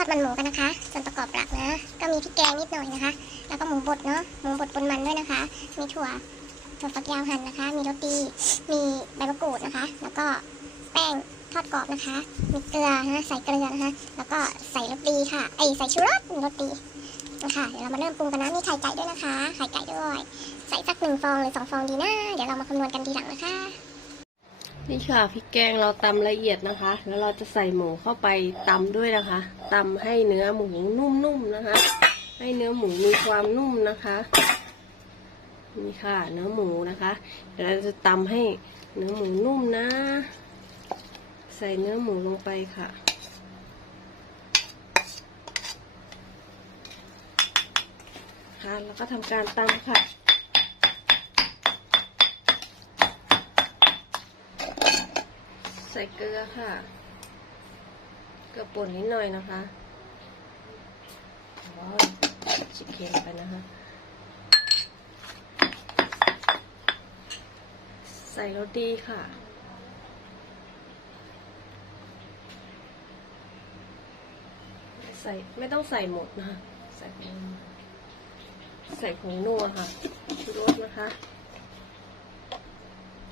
อดมันหมูกันนะคะ ส่วนประกอบหลักนะ ก็มีพริกแกงนิดหน่อยนะคะ แล้วก็หมูบดเนาะหมูบดปนมันด้วยนะคะ มีถั่วถั่วฝักยาวหั่นนะคะ มีโรตี มีใบมะกรูดนะคะ แล้วก็แป้งทอดกรอบนะคะ มีเกลือนะใส่เกลือนะคะ แล้วก็ใส่โรตีค่ะไอใส่ชูรสมีโรตีนะคะเดี๋ยวเรามาเริ่มปรุงกันนะ มีไข่ไก่ด้วยนะคะ ไข่ไก่ด้วย ใส่สักหนึ่งฟองหรือสองฟองดีนะ เดี๋ยวเรามาคำนวณกันทีหลังนะคะ นี่ค่ะพริกแกงเราตำละเอียดนะคะ แล้วเราจะใส่หมูเข้าไปตำด้วยนะคะ ตำให้เนื้อหมูนุ่มๆนะคะ ให้เนื้อหมูมีความนุ่มนะคะนี่ค่ะ เนื้อหมูนะคะเดี๋ยวเราจะตำให้เนื้อหมูนุ่มนะ ใส่เนื้อหมูลงไปค่ะค่ะแล้วก็ทำการตำค่ะใส่เกลือค่ะ เกลือป่นนิดหน่อยนะคะว้าวชิคเคนไปนะคะ ใส่โรตีค่ะใส่ไม่ต้องใส่หมดนะคะใส่ผงใส่ผงนัวค่ะรสนะคะ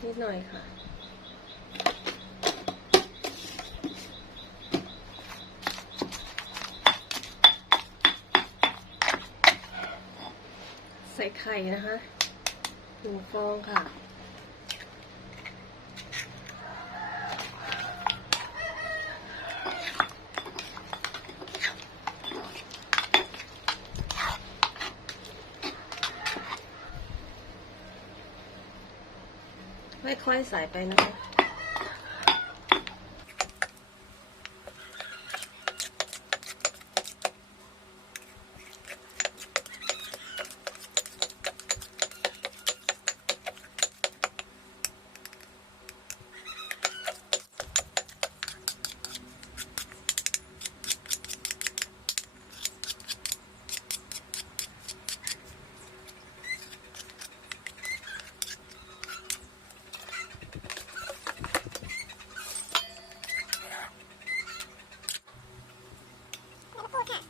นิดหน่อยค่ะ ใส่ไข่นะคะหนึ่งฟองค่ะ ค่อยๆใส่ไปนะคะ ใบมะกรูดค่ะ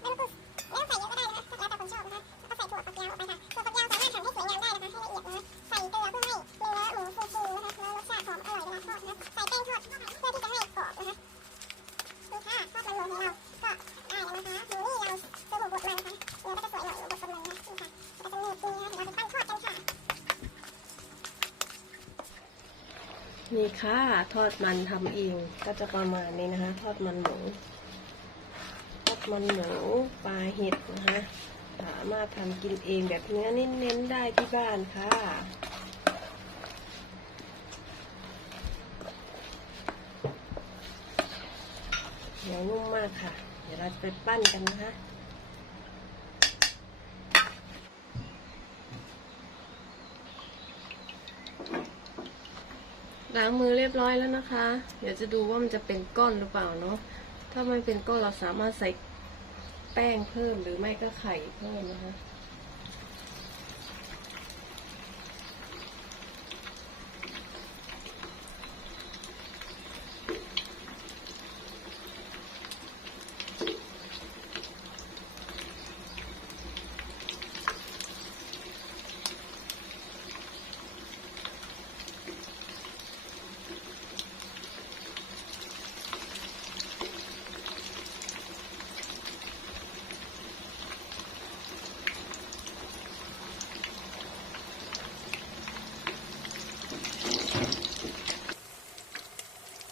ใบมะกรูดไม่ต้องใส่เยอะก็ได้นะคะแล้วแต่คนชอบนะคะแล้วก็ใส่ถั่วฝักยาวออกไปค่ะถั่วฝักยาวสามารถหั่นให้สวยงามได้นะคะให้ละเอียดนะคะใส่เกลือเพื่อให้เนื้อหมูฟูๆนะคะแล้วรสชาติหอมอร่อยเวลาทอดนะคะใส่แป้งทอดเพื่อที่จะให้กรอบนะคะนี่ค่ะทอดมันหมูของเราก็ได้แล้วนะคะหมูนี่เราซื้อหมูบดมานะคะเนื้อก็จะสวยหน่อยหมูบดปนมันนะนี่ค่ะก็จะเนื้อจริงนะคะเดี๋ยวเราไปตั้งทอดกันค่ะ นี่ค่ะ ทอดมันทำเองก็จะประมาณนี้นะคะ ทอดมันหมูทอดมันหมูปลาเห็ดนะคะสามารถทำกินเองแบบเนื้อเน้นๆได้ที่บ้านค่ะเหนียวนุ่มมากค่ะ เดี๋ยวเราจะไปปั้นกันนะคะ ล้างมือเรียบร้อยแล้วนะคะ เดี๋ยวจะดูว่ามันจะเป็นก้อนหรือเปล่าเนาะ ถ้ามันเป็นก้อนเราสามารถใส่แป้งเพิ่มหรือไม่ก็ไข่เพิ่มนะคะ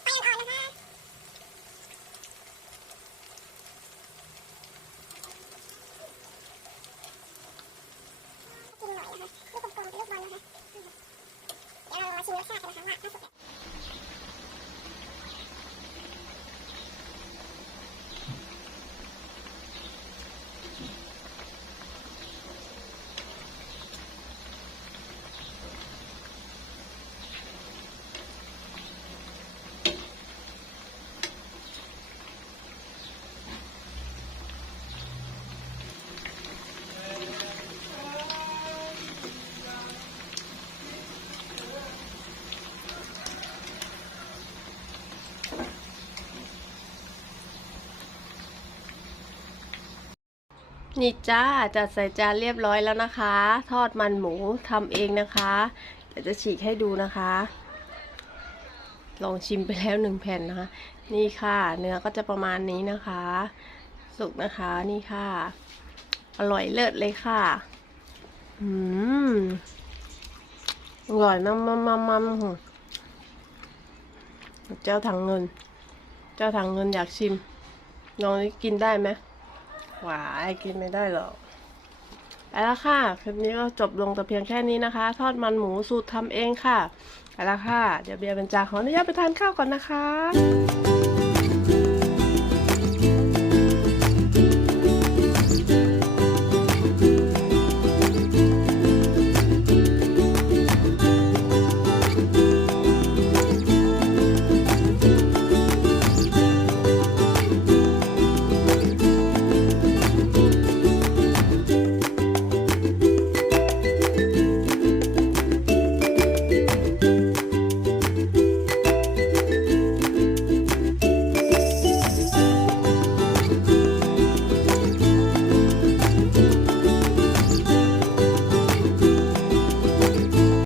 ไปอ่อนนะคะกินหน่อยนะคะลูกกลมๆเป็นลูกบอลนะคะเดี๋ยวเรามาชิมรสชาติกันนะคะว่ นี่จ้าจัดใส่จานเรียบร้อยแล้วนะคะ ทอดมันหมูทำเองนะคะเดี๋ยวจะฉีกให้ดูนะคะ ลองชิมไปแล้วหนึ่งแผ่นนะคะ นี่ค่ะ เนื้อก็จะประมาณนี้นะคะ สุกนะคะนี่ค่ะ อร่อยเลิศเลยค่ะอืมอร่อยมากมากมากมากเจ้าถังเงิน เจ้าถังเงินอยากชิมลองนี่กินได้ไหม หวายกินไม่ได้หรอกไปแล้วค่ะ คลิปนี้ก็จบลงแต่เพียงแค่นี้นะคะ ทอดมันหมูสูตรทำเองค่ะไปแล้วค่ะ เดี๋ยวเบียร์เป็นจาขออนุญาตไปทานข้าวก่อนนะคะ